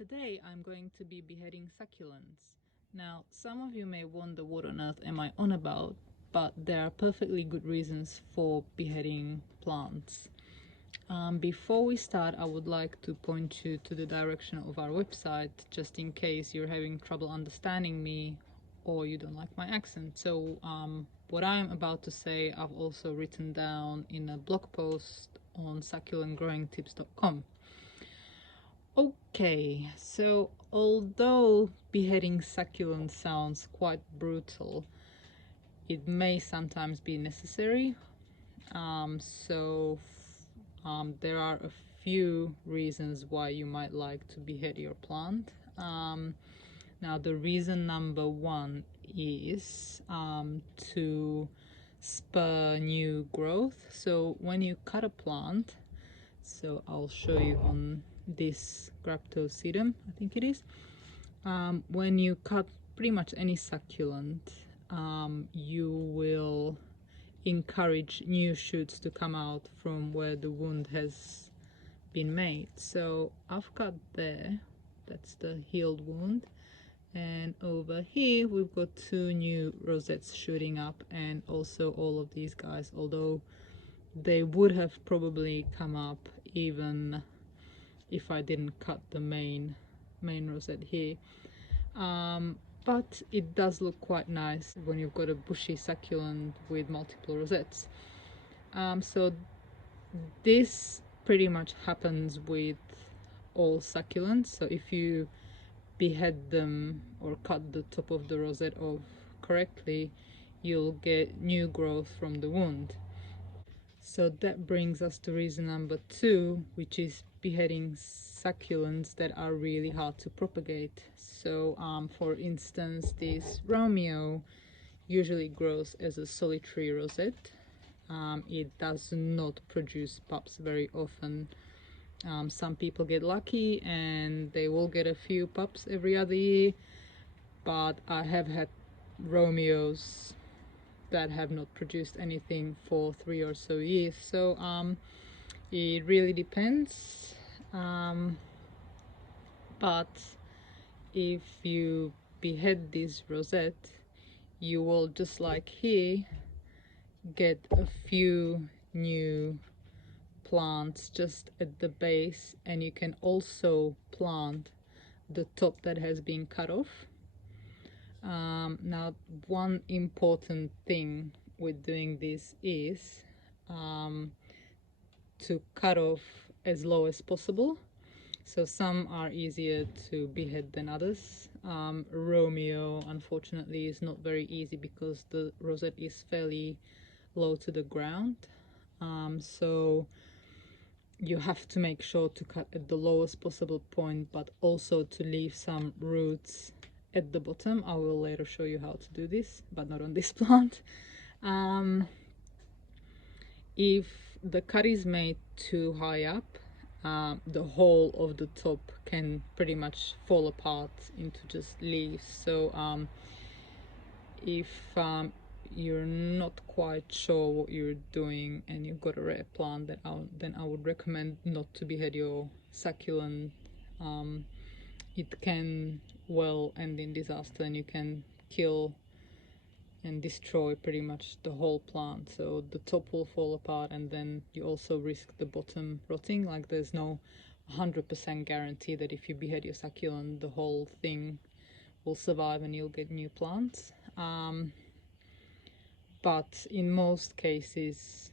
Today I'm going to be beheading succulents. Now, some of you may wonder what on earth am I on about, but there are perfectly good reasons for beheading plants. Before we start, I would like to point you to the direction of our website, just in case you're having trouble understanding me or you don't like my accent. So what I'm about to say, I've also written down in a blog post on succulentgrowingtips.com. Okay, so although beheading succulents sounds quite brutal, it may sometimes be necessary. There are a few reasons why you might like to behead your plant. Now, the reason number one is to spur new growth. So when you cut a plant, so I'll show you on this Graptocedum, I think it is. When you cut pretty much any succulent, you will encourage new shoots to come out from where the wound has been made. So I've cut there, that's the healed wound, and over here we've got two new rosettes shooting up, and also all of these guys, although they would have probably come up even if I didn't cut the main rosette here. But it does look quite nice when you've got a bushy succulent with multiple rosettes. So this pretty much happens with all succulents. So if you behead them or cut the top of the rosette off correctly, you'll get new growth from the wound. So that brings us to reason number two, which is beheading succulents that are really hard to propagate. So for instance, this Romeo usually grows as a solitary rosette. It does not produce pups very often. Some people get lucky and they will get a few pups every other year, but I have had Romeos that have not produced anything for 3 or so years. So it really depends, but if you behead this rosette, you will, just like here, get a few new plants just at the base, and you can also plant the top that has been cut off. Now, one important thing with doing this is to cut off as low as possible. So some are easier to behead than others. Romeo, unfortunately, is not very easy because the rosette is fairly low to the ground. So you have to make sure to cut at the lowest possible point, but also to leave some roots at the bottom. I will later show you how to do this, but not on this plant. If the cut is made too high up, the whole of the top can pretty much fall apart into just leaves. So if you're not quite sure what you're doing and you've got a rare plant, then I would recommend not to behead your succulent. It can well end in disaster, and you can kill and destroy pretty much the whole plant. So the top will fall apart, and then you also risk the bottom rotting. Like, there's no 100% guarantee that if you behead your succulent, the whole thing will survive and you'll get new plants. But in most cases,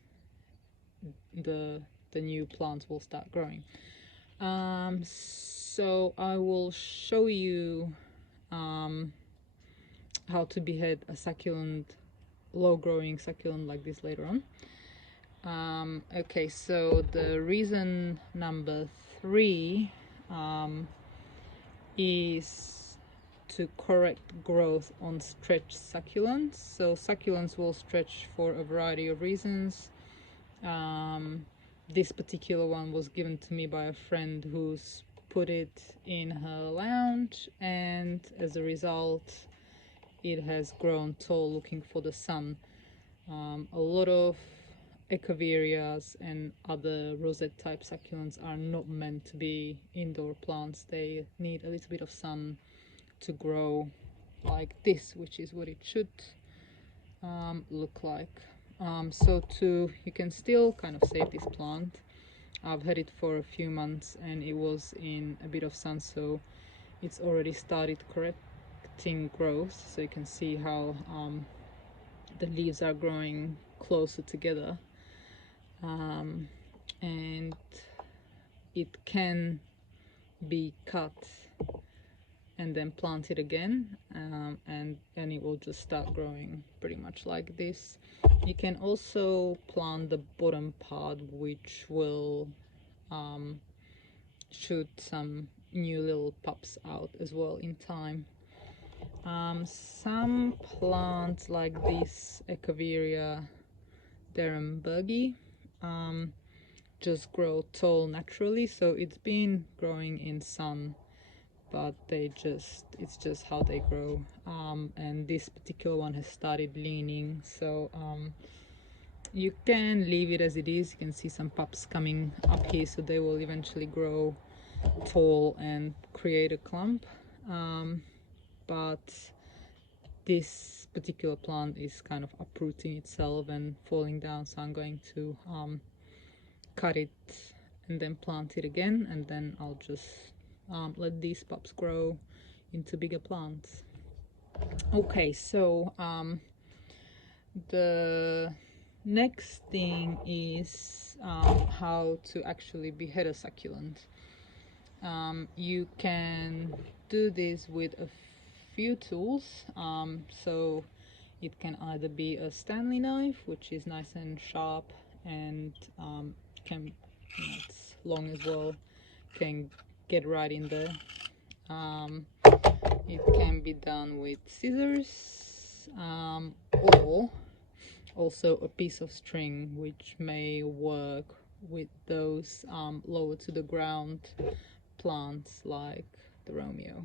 the new plants will start growing. So I will show you how to behead a succulent, low-growing succulent like this later on. Okay, so the reason number three is to correct growth on stretched succulents. So succulents will stretch for a variety of reasons. This particular one was given to me by a friend who's put it in her lounge, and as a result it has grown tall looking for the sun. A lot of echeverias and other rosette type succulents are not meant to be indoor plants. They need a little bit of sun to grow like this, which is what it should look like. So you can still kind of save this plant. I've had it for a few months and it was in a bit of sun, so it's already started correcting growth. So you can see how the leaves are growing closer together, and it can be cut and then planted again, and it will just start growing pretty much like this. You can also plant the bottom part, which will shoot some new little pups out as well in time. Some plants like this Echeveria Derenbergi just grow tall naturally, so it's been growing in sun, but it's just how they grow. And this particular one has started leaning, so you can leave it as it is. You can see some pups coming up here, so they will eventually grow tall and create a clump. But this particular plant is kind of uprooting itself and falling down, so I'm going to cut it and then plant it again, and then I'll just let these pups grow into bigger plants. Okay, so the next thing is how to actually behead a succulent. You can do this with a few tools. So it can either be a Stanley knife, which is nice and sharp and it's long as well, can get right in there. It can be done with scissors, or also a piece of string, which may work with those lower to the ground plants like the Romeo.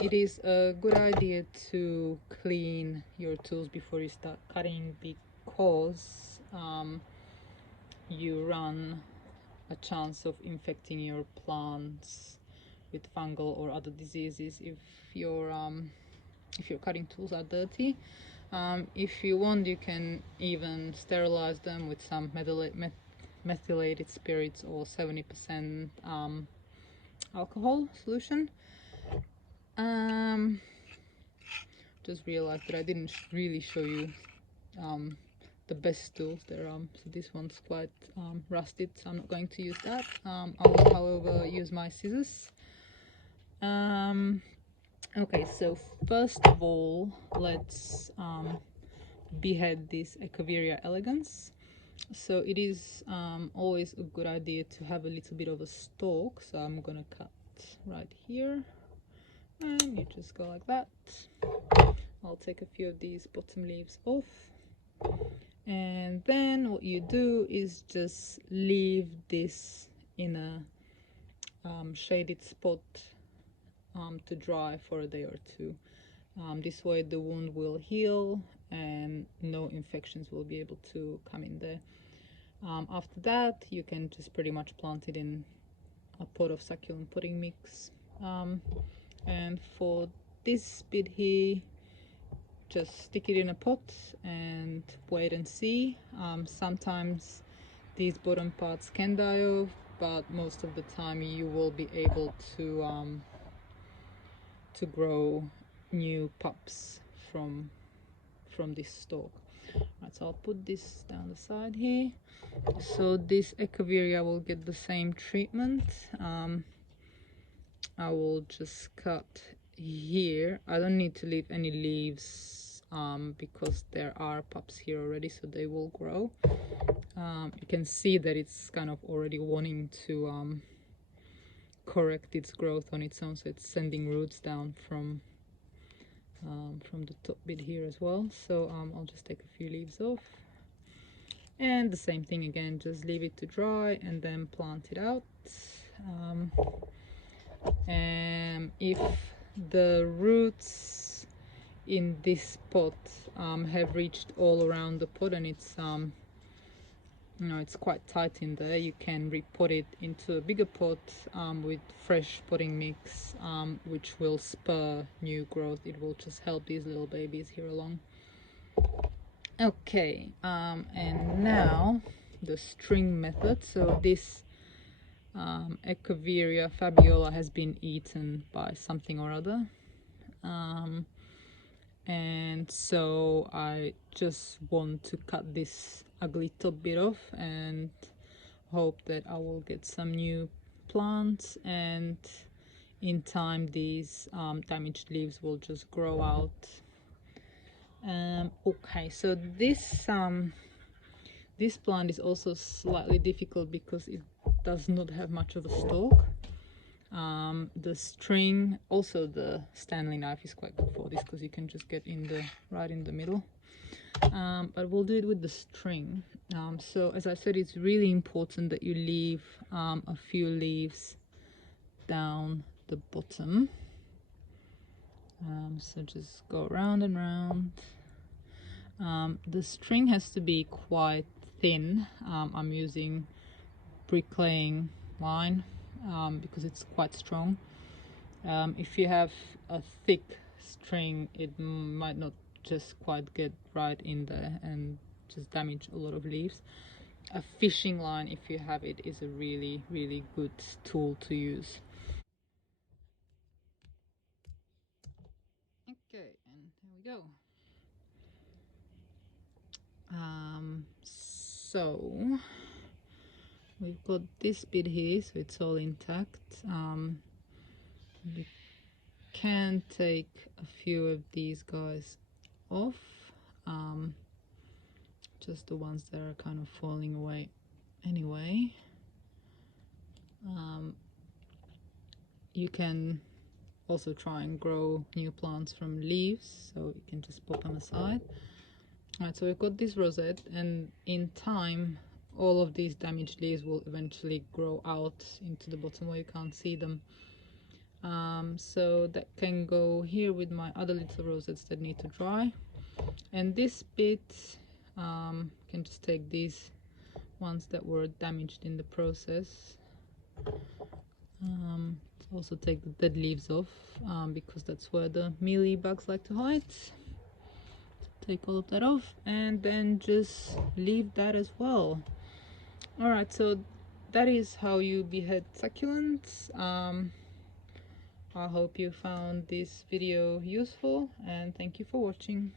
It is a good idea to clean your tools before you start cutting, because you run a chance of infecting your plants with fungal or other diseases if your cutting tools are dirty. If you want, you can even sterilize them with some methylated spirits or 70% alcohol solution. Just realized that I didn't really show you the best tools there. So this one's quite rusted, so I'm not going to use that. I will, however, use my scissors. Okay, so first of all, let's behead this Echeveria elegans. So it is always a good idea to have a little bit of a stalk, so I'm gonna cut right here, and you just go like that. I'll take a few of these bottom leaves off, and then what you do is just leave this in a shaded spot to dry for a day or two. This way the wound will heal and no infections will be able to come in there. After that, you can just pretty much plant it in a pot of succulent potting mix. And for this bit here, just stick it in a pot and wait and see. Sometimes these bottom parts can die off, but most of the time you will be able to grow new pups from this stalk. Right, so I'll put this down the side here. So this Echeveria will get the same treatment. I will just cut here. I don't need to leave any leaves because there are pups here already, so they will grow. You can see that it's kind of already wanting to correct its growth on its own, so it's sending roots down from the top bit here as well. So I'll just take a few leaves off, and the same thing again, just leave it to dry and then plant it out. And if the roots in this pot have reached all around the pot and it's you know, it's quite tight in there, you can repot it into a bigger pot with fresh potting mix, which will spur new growth. It will just help these little babies here along. Okay, and now the string method. So this Echeveria fabiola has been eaten by something or other, and so I just want to cut this ugly top bit off and hope that I will get some new plants, and in time these damaged leaves will just grow out. Okay, so this plant is also slightly difficult because it does not have much of a stalk. The string, also the Stanley knife is quite good for this because you can just get in the right in the middle, but we'll do it with the string. So as I said, it's really important that you leave a few leaves down the bottom, so just go round and round. The string has to be quite thin. I'm using bricklaying line because it's quite strong. If you have a thick string, it might not just quite get right in there and just damage a lot of leaves. A fishing line, if you have it, is a really good tool to use. Okay, and here we go. So we've got this bit here, so it's all intact. You can take a few of these guys off, just the ones that are kind of falling away anyway. You can also try and grow new plants from leaves, so you can just pop them aside. Alright, so we've got this rosette, and in time all of these damaged leaves will eventually grow out into the bottom where you can't see them. So that can go here with my other little rosettes that need to dry. And this bit, can just take these ones that were damaged in the process. Also take the dead leaves off, because that's where the mealy bugs like to hide. Take all of that off and then just leave that as well. Alright, so that is how you behead succulents. I hope you found this video useful, and thank you for watching.